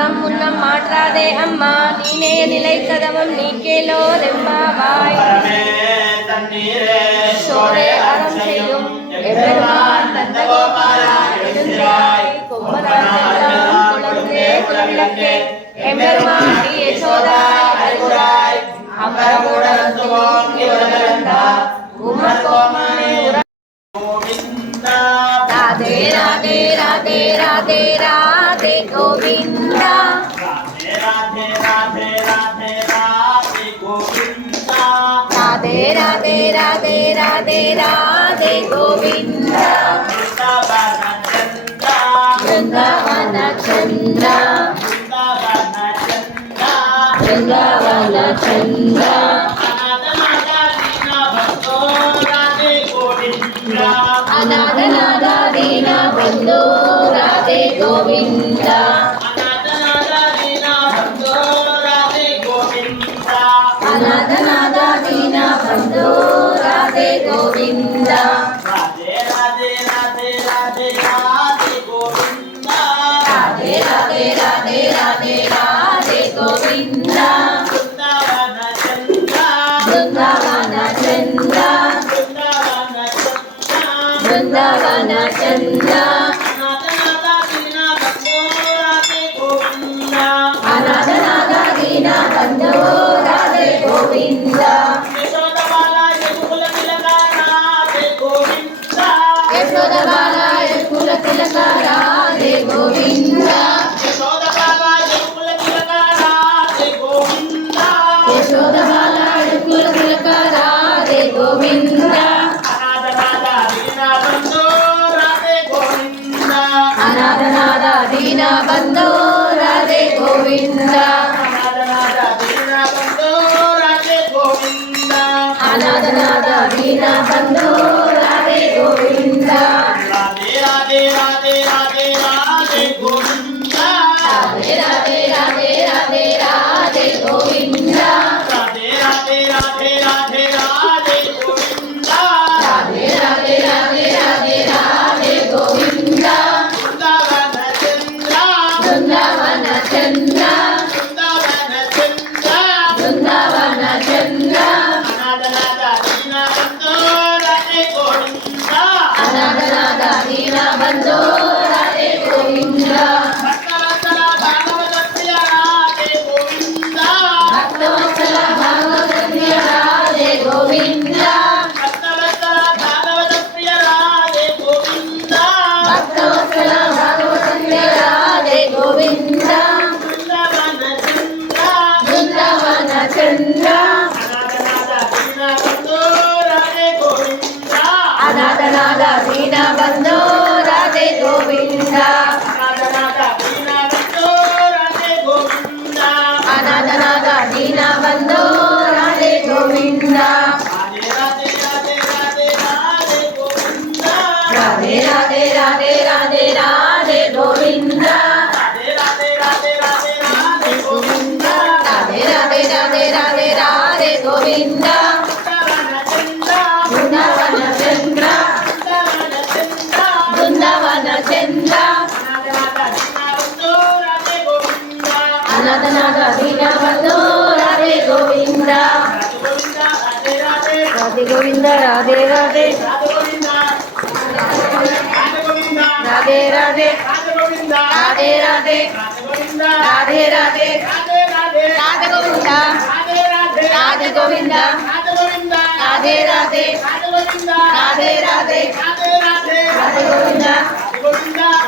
முன்னம் முன்னம் மாற்றாதே அம்மா நீனே நிலை கதவம் நீக்கேலோ ரெம்பாவாய் சோரே அறம் செய்யும் எம்பெருமான் நந்தகோபாலா எழுந்திராய் கொம்பராஜம் குழந்தே குலவிளக்கே எம்பெருமான் நீ யசோதாய் அறிவுராய் அமரமுடன் துவோங்கி வருகிறந்தா உமர் கோமானே गोविंदा राधे राधे राधे राधे राधे गोविंदा राधे राधे राधे राधे राधे गोविंदा राधे राधे राधे राधे राधे गोविंदा वृंदावन चंद्र वृंदावन चंद्र अनाथ नाथ दीन बंधु राधे गोविंदा अनाथ नाथ दीन बंधु राधे गोविंदा अनाथ नाथ दीन बंधु राधे गोविंदा राधे राधे राधे राधे राधे गोविंदा राधे राधे राधे राधे राधे गोविंदा वृंदावन चंद्र वृंदावन चंद्र वृंदावन चंद्र अनाथ नाथ दीन बंधु राधे गोविंदा यशोदा बाला यशुकुल तिलका राधे गोविंदा यशोदा बाला यशुकुल तिलका राधे गोविंदा यशोदा बाला यशुकुल तिलका राधे गोविंदा यशोदा बाला यशुकुल तिलका राधे गोविंदा अनाथ नाथ दीन बंधु राधे गोविंदा अनाथ नाथ दीन बंधु राधे गोविंदा राधे राधे राधे राधे राधे गोविंदा राधे राधे राधे राधे राधे गोविंदा राधे राधे राधे राधे राधे गोविंदा राधे राधे राधे राधे राधे गोविंदा वृंदावन चंद्र वृंदावन चंद्र अनाथ नाथ दीन बंधु राधे गोविंदा भक्तवत्सल भागवत प्रिय राधे गोविंदा भक्तवत्सल भागवत प्रिय राधे गोविंदा भक्तवत्सल भागवत प्रिय राधे गोविंदा भक्तवत्सल भागवत प्रिय राधे गोविंदा वृंदावन चंद्र अनाथ नाथ दीन बंधु राधे गोविंदा अनाथ नाथ दीन बंधु राधे गोविंदा राधे राधे राधे राधे राधे गोविंदा राधे राधे राधे राधे राधे गोविंदा वृंदावन चंद्र वृंदावन चंद्र अनाथ नाथ दीन बंधु राधे गोविंदा राधे गोविंदा राधे राधे राधे राधे राधे राधे राधे राधे राधे गोविंदा राधे गोविंदा राधे राधे राधे राधे राधे गोविंदा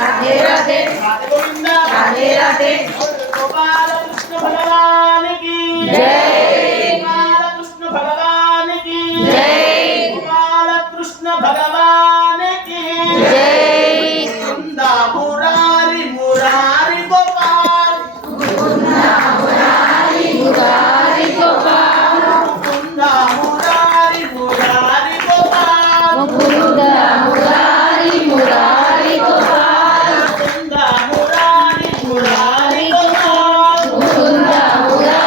राधे राधे राधे राधे गोपाल कृष्ण भगवान की जय गोपाल कृष्ण भगवान की जय गोपाल कृष्ण भगवान की जय मुकुंदा मुरारी मुरारी गोपाल मुकुंदा मुरारी मुरारी गोपाल मुकुंदा मुरारी मुरारी गोपाल मुकुंदा मुरारी मुरारी गोपाल मुकुंदा मुरारी मुरारी गोपाल मुकुंदा मुरारी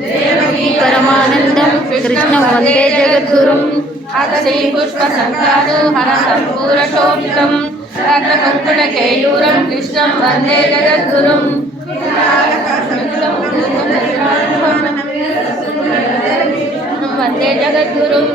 देवकी परमानन्दं कृष्णं वन्दे जगद्गुरुं आदनी पुष्पसङ्कादो हरसम्पूरशोभितं रत्नकङ्कणकेयूरं कृष्णं वन्दे जगद्गुरुं वन्दे जगद्गुरुं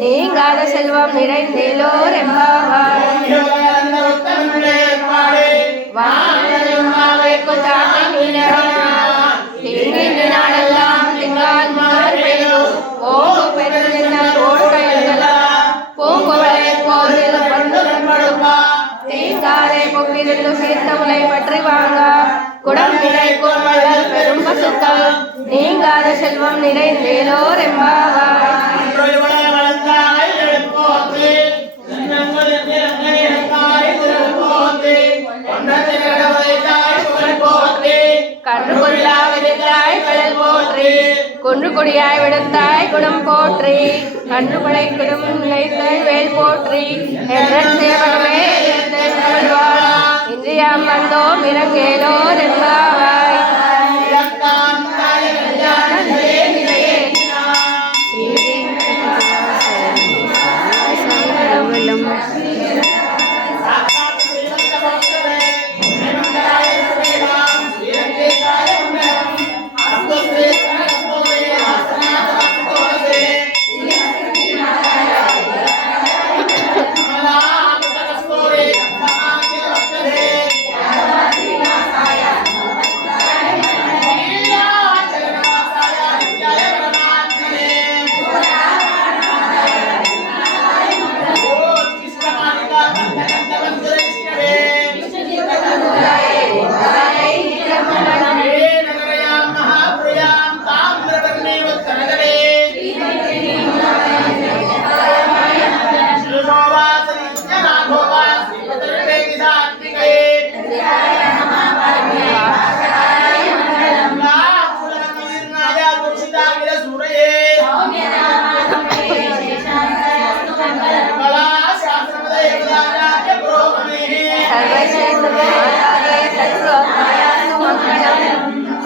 நீங்காத செல்வம் நிறைந்தேலோர் எம்பாவாய் நாடெல்லாம் திங்கால் மாறு பெய்தோ ஓங்கு பெருந்தால் ஓடுகையெல்லாம் பூங்குவளை கோதில் படுப்பா தீங்காலே பொங்கிருந்து சீர்த்த முலை பற்றி வாங்க குடம் நிறைக்கும் வள்ளல் பெரும் பசுக்கள் நீங்காத செல்வம் நிறைந்தேலோர் எம்பாவாய் கன்று கொல்லாய் விடுத்தாய் கடல் போற்றி குன்று கொடியாய் விடுத்தாய் குடம் போற்றி கன்று கொடை குடும் நிலைத்தாய் வேல் போற்றி என்ற சேவகமே இன்றியாம் வந்தோம் இறங்கேலோர் என்பாவாய்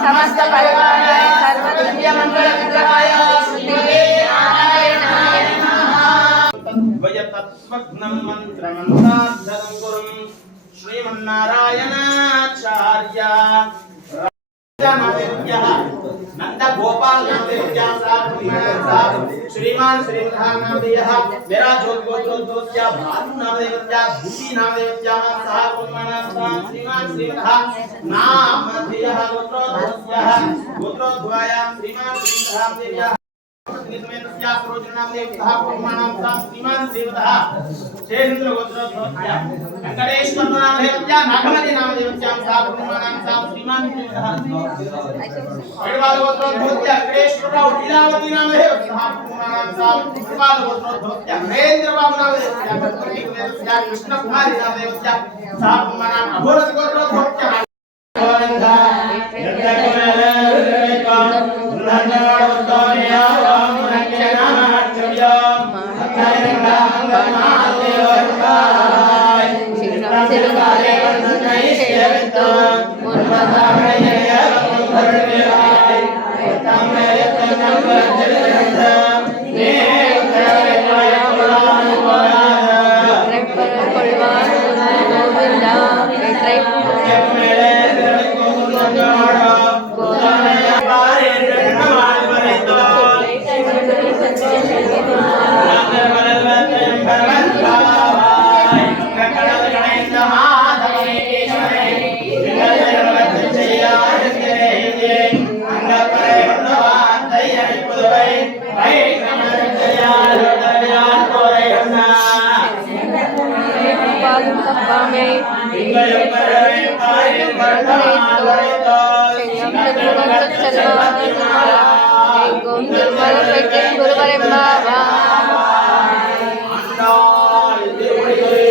समस्त परिवाराय सर्वदिव्य मंगल विग्रहाय वयतत्वग्नं मंत्रमन्त्राद्धं गुरुं श्रीमन्नारायणाचार्य नामदेव्यः नंद गोपाल नामदेव्यां साधु श्रीमान श्रीमद् नामदेव्यः मेरा ज्योतिर्गोत्रोद्भवस्य भानु नामदेव्या भूति नामदेव्या सह कुर्मणः श्रीमान श्रीमद् नामदेव्यः गोत्रोद्भवस्य श्रीमान श्रीमद् नामदेव्यः श्रीमान श्रीमद् शेषेन्द्र गोत्रोद्भवस्य वेंकटेश्वर नामदेव्या नागमति नामदेव्या सह कुर्मणः श्रीमान श्रीमद् गोत्रोद्भवस्य वेंकटेश्वर लीलावती नामदेव्या सह कुर्मणः श्रीमान गोत्रोद्भवस्य नरेंद्र बाबू नामदेव्या कृष्ण कुमारी नामदेव्या सह कुर्मणः अघोरत गोत्रोद्भवस्य गोविंदा பெற்றின் குருபரம்பாவா ஆண்டாள் திருவடிகளே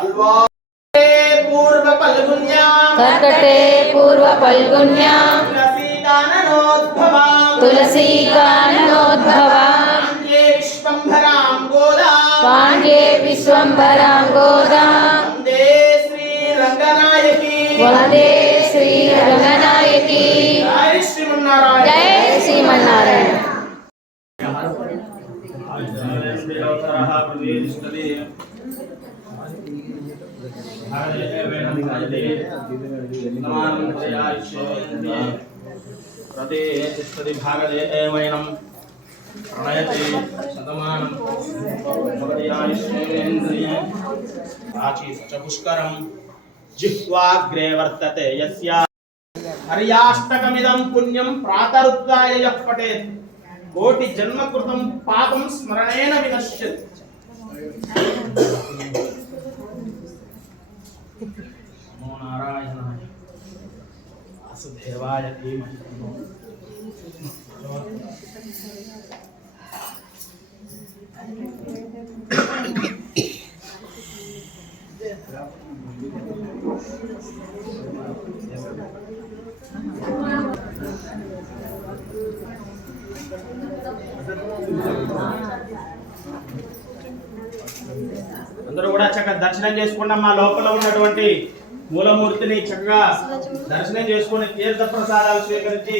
அல்வாரே பூர்வ பல்குன்யாம் कर्कटे पूर्व फल्गुन्यां तुलसी काननोद्भवा तुलसी काननोद्भवा पाण्ड्ये विश्वम्भरां गोदा पाण्ड्ये विश्वम्भरां गोदा वन्दे श्रीरङ्गनायकी वन्दे श्रीरङ्गनायकी जय श्रीमन्नारायण जय श्रीमन्नारायण पुष्करं जिह्वाग्रे वर्तते यस्य हर्याष्टकमिदं पुण्यं प्रातरुत्थाय यः पठेत् कोटि जन्मकृतं पापं स्मरणेन विनश्यति नमो नारायणाय वासुदेवाय धीमहि అందరూ కూడా చక్కగా దర్శనం చేసుకున్నాం. మా లోపల ఉన్నటువంటి మూలమూర్తిని చక్కగా దర్శనం చేసుకుని తీర్థ ప్రసాదాలు స్వీకరించి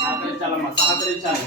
సహకరించాలమ్మా, సహకరించాలి.